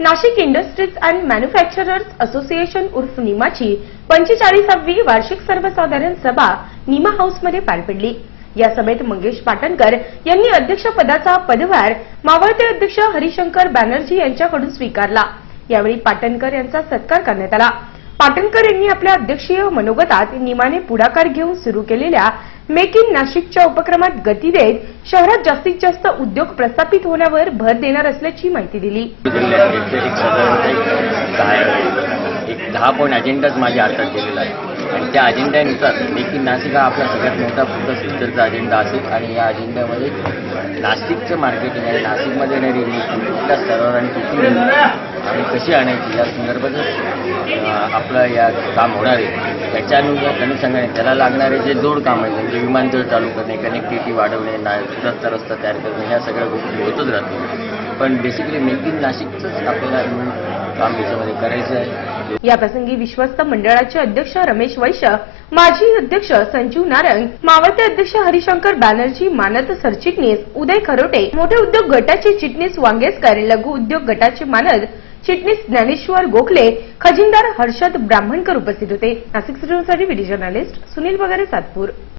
Nashik industries and manufacturers association उर्फ निमाची पंचेचाळीसावी वार्षिक सर्वसाधारण सभा निमा हाऊसमध्ये पार पडली. या सभेत मंगेश पाटणकर यांनी अध्यक्षपदाचा पदभार मावळते अध्यक्ष हरिशंकर बॅनर्जी यांच्याकडून स्वीकारला. यावेळी पाटणकर यांचा सत्कार करण्यात आला. पाटणकर यांनी आपल्या अध्यक्षीय मनोगतात निमाने पुढाकार घेऊन सुरू केलेल्या मेक इन नाशिकच्या उपक्रमात गती देत शहरात जास्तीत जास्त उद्योग प्रस्थापित होण्यावर भर देणार असल्याची माहिती दिली एक दहा एक दहा पॉईंट अजेंडाच माझ्या हातात दिलेला आहे आणि त्या अजेंड्यानुसार देखील नाशिक हा आपला सगळ्यात मोठा पुढचा फ्युचरचा अजेंडा असेल. आणि या अजेंड्यामध्ये नाशिकचं मार्केटिंग आणि नाशिकमध्ये येणारी इंडस्ट्री कुठल्या स्तरावर आणि कुठून आणि कशी आणायची या संदर्भातच आपलं या काम होणार आहे. त्याच्यानुसार अनुषंगाने त्याला लागणारे जे जोड काम आहे म्हणजे विमानतळ चालू करणे कनेक्टिव्हिटी वाढवणे ना रस्ता रस्ता तयार करणे ह्या सगळ्या गोष्टी होतच राहतील. पण बेसिकली मेक इन नाशिकचंच आपल्याला काम याच्यामध्ये करायचं आहे. या प्रसंगी विश्वस्त मंडळाचे अध्यक्ष रमेश वैश्य माजी अध्यक्ष संजीव नारंग मावळते अध्यक्ष हरिशंकर बॅनर्जी मानद सरचिटणीस उदय खरोटे मोठे उद्योग गटाचे चिटणीस वांगेसकर लघु उद्योग गटाचे मानद चिटणीस ज्ञानेश्वर गोखले खजिनदार हर्षद ब्राह्मणकर उपस्थित होते. नाशिक सिटीसाठी व्हिडिओ जर्नालिस्ट सुनील वगैरे सातपूर.